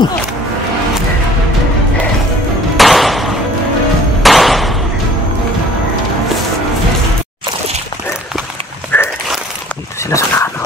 Ayun! Dito sila sa nano.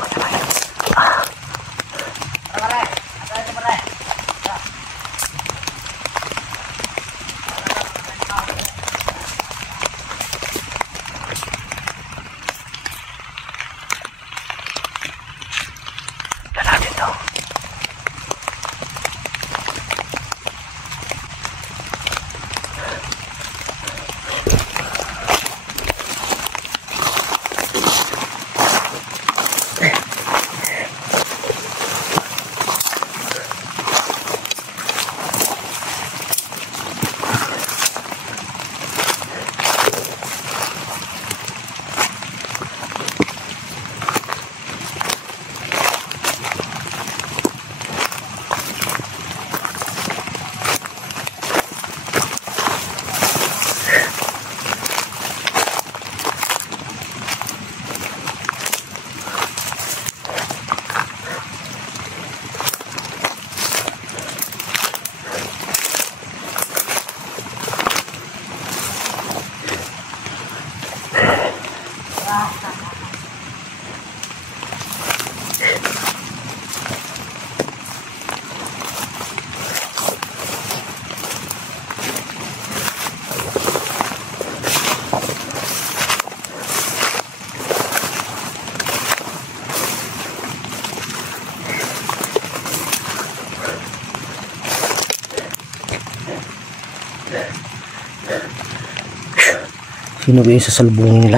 Sino ba yung sasalubungin nila?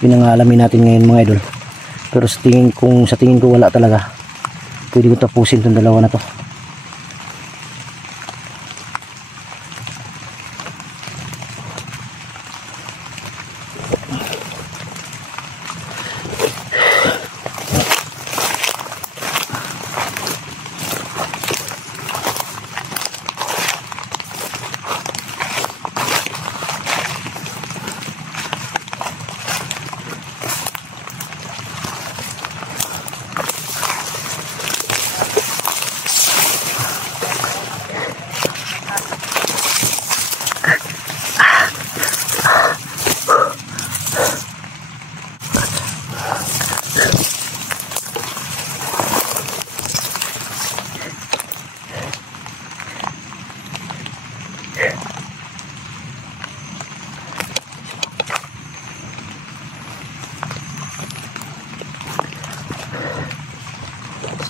Yun ang alamin natin ngayon mga idol. Pero sa tingin ko wala talaga. Pwede ko tapusin itong dalawa na to.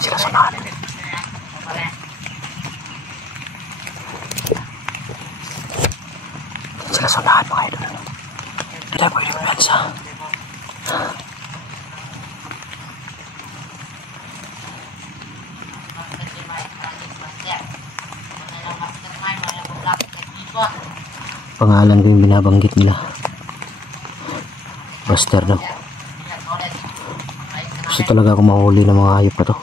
Sila sa namin. Sila sa namin mga idol. Hindi tayo pwede pumensa. Pangalan ko yung binabanggit nila. Buster daw. Gusto talaga ako mahuli ng mga hayop na to.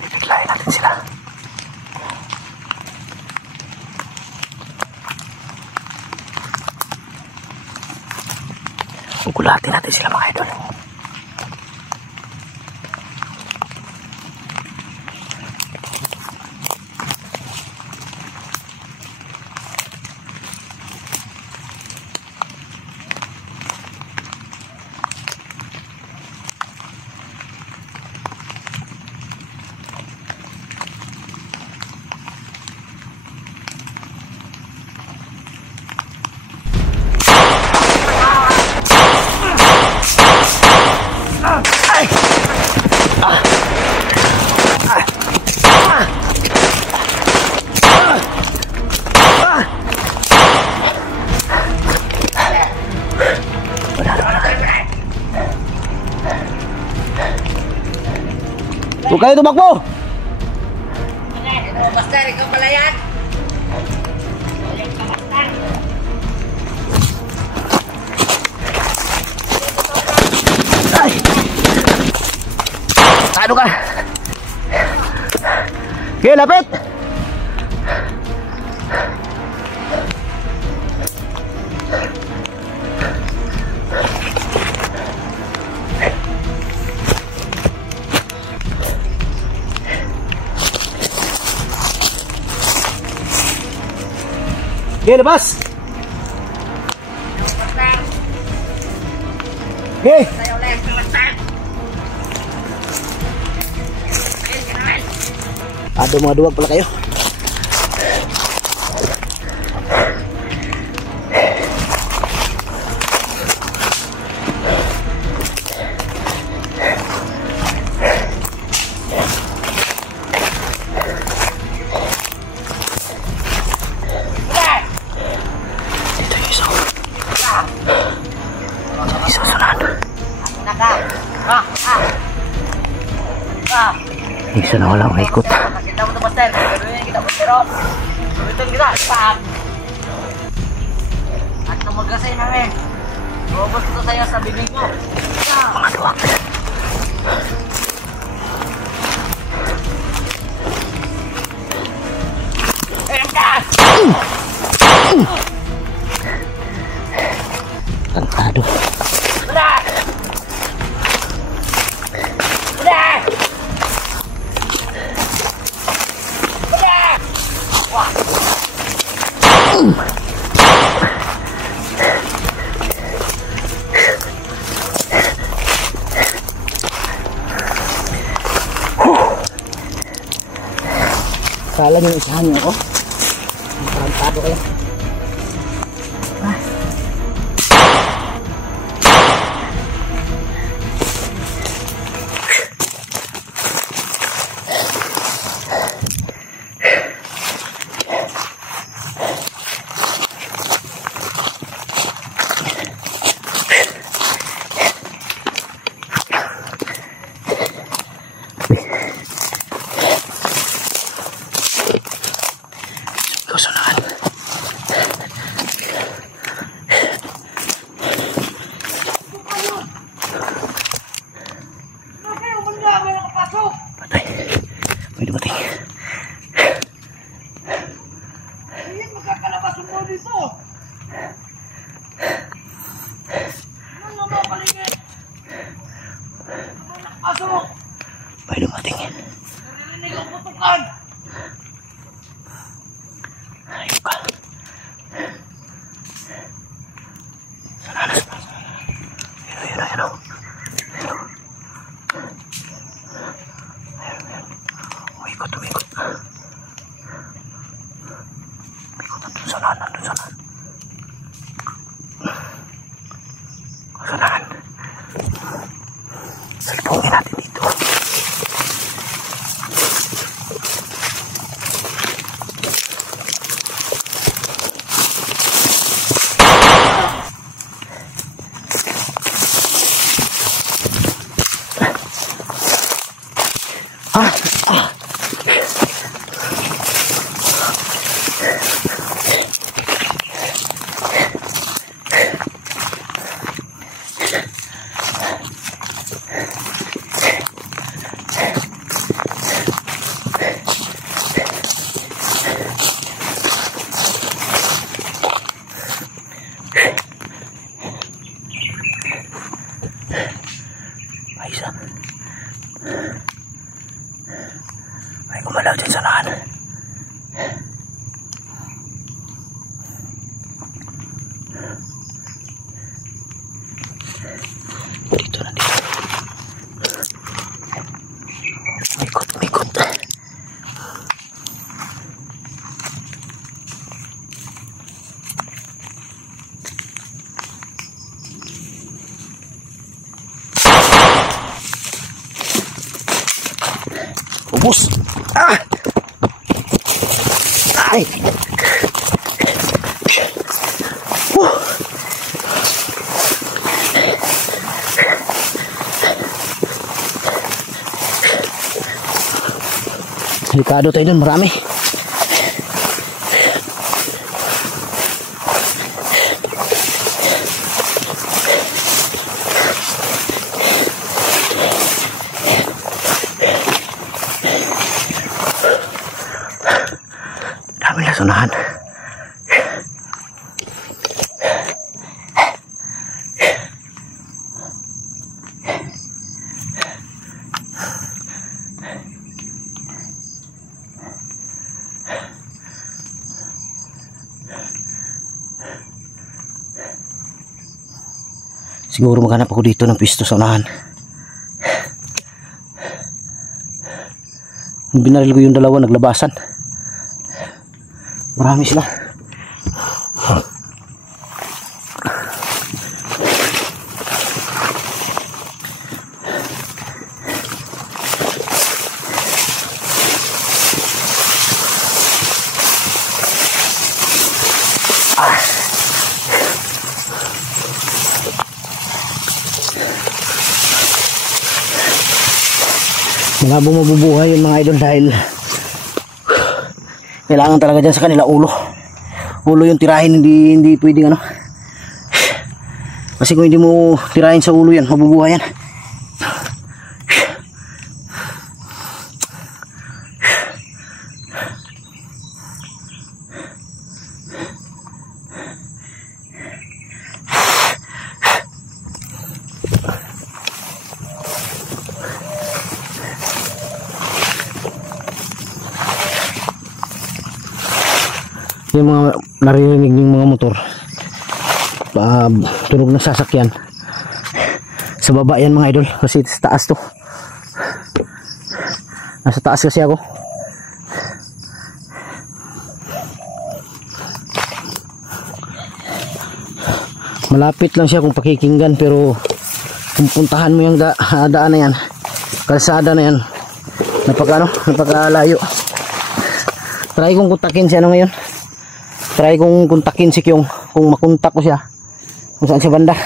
Bibiglayin natin sila. Ugulatin natin sila mga idol. Huwag kayo tumakbo! Buster, ikaw pala yan! Delikado ka. Okay, lapit. Okay, labas. Okay. Ada mga duwag pala kayo. Isa na wala ikot. Kita mo master, gawin kita pero ulitin kita, pam. At tumagasay namin. Robot ito sa'yo sa bibig mo. Mga duwag. Engkas! Tantado. Udah! Udah! Kala nyo isahan nyo ako. Tantado kayo. Kusunahan. Patay. May dumating. Hindi magkakalabas mo dito. Ano mga paligid? Ano nakapasok? May dumating. Narinig ang putukan. Ayun ka. Sananas pa. Ayun. Umikot. Umikot nandun sanahan. Sanahan. Salpungin natin dito. May gumalaw dyan sa lahan. Dito. Mikot. Ubus. Ay. Delikado tayo dun, marami. Marami na sunahan. Siguro maghanap ako dito ng pisto sa unahan. Binaril ko yung dalawa, naglabasan. Marami sila. Malabo mabubuhay yung mga idol dahil kailangan talaga dyan sa kanila ulo yung tirahin, hindi pwedeng ano, kasi kung hindi mo tirahin sa ulo yan, mabubuhay yan. Yung mga naririnig ng mga motor, tunog ng sasakyan sa baba yan mga idol, kasi sa taas to, nasa taas kasi ako. Malapit lang siya kung pakikinggan, pero kung puntahan mo yung daan na yan, kalsada na yan, napakalayo. Try kong kontakin siya ngayon. Try kong kontakin si Kyong, kung makontak ko siya kung saan siya banda.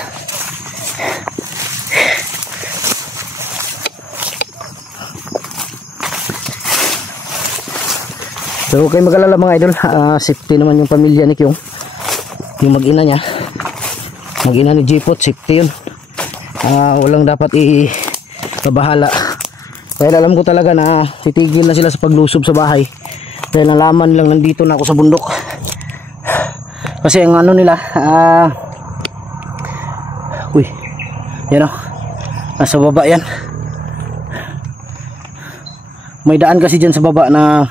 So huwag kayo mag-alala mga idol, safety naman yung pamilya ni Kyong, yung mag-ina niya, mag-ina ni Jipot, safety yun. Walang dapat ipabahala. Kaya alam ko talaga na titigil na sila sa paglusob sa bahay dahil nalaman lang nandito na ako sa bundok. Kasi ang ano nila, uy, yan o, nasa baba yan. May daan kasi dyan sa baba na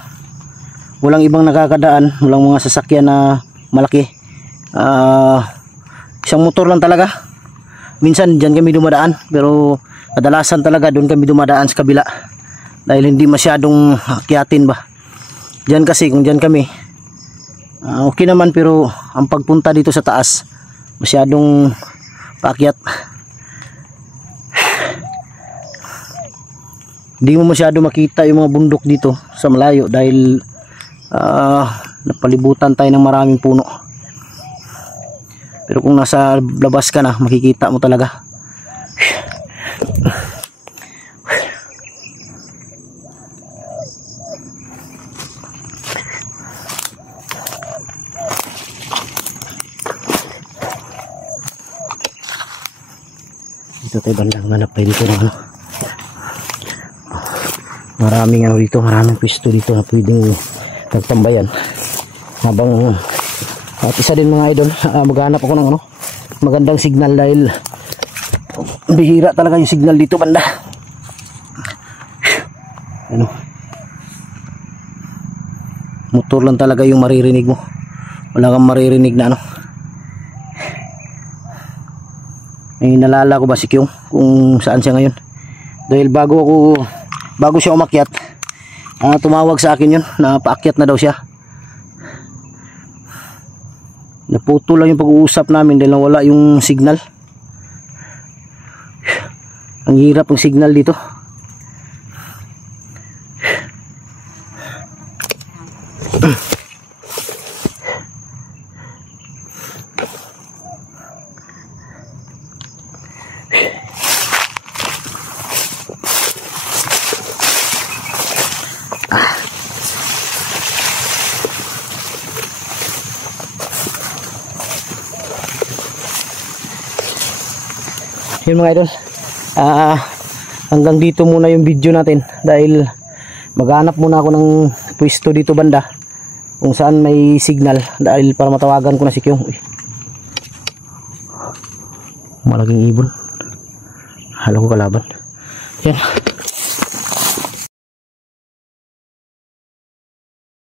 walang ibang nakakadaan, walang mga sasakyan na malaki. Isang motor lang talaga. Minsan dyan kami dumadaan, pero kadalasan talaga doon kami dumadaan sa kabila dahil hindi masyadong akyatin ba. Dyan kasi, kung dyan kami, okay naman, pero ang pagpunta dito sa taas masyadong paakyat. Hindi mo masyado makita yung mga bundok dito sa malayo dahil napalibutan tayo ng maraming puno. Pero kung nasa labas ka na, makikita mo talaga. Dito tayo bandang hanap tayo dito ng ano. Maraming ano dito, maraming pwesto dito na pwedeng nagtambayan. Habang at isa din mga idol, maghanap ako ng ano, magandang signal dahil bihira talaga yung signal dito banda. Ano, motor lang talaga yung maririnig mo, wala kang maririnig na ano. May nalala ko ba si Kyong kung saan siya ngayon, dahil bago siya umakyat, tumawag sa akin yun na paakyat na daw siya. Naputo lang yung pag-uusap namin dahil wala yung signal. Ang hirap ng signal dito. Yun mga idol, hanggang dito muna yung video natin dahil maghanap muna ako ng pwesto dito banda kung saan may signal dahil para matawagan ko na si Kyung. Malaking ibon, halo ko kalaban yan.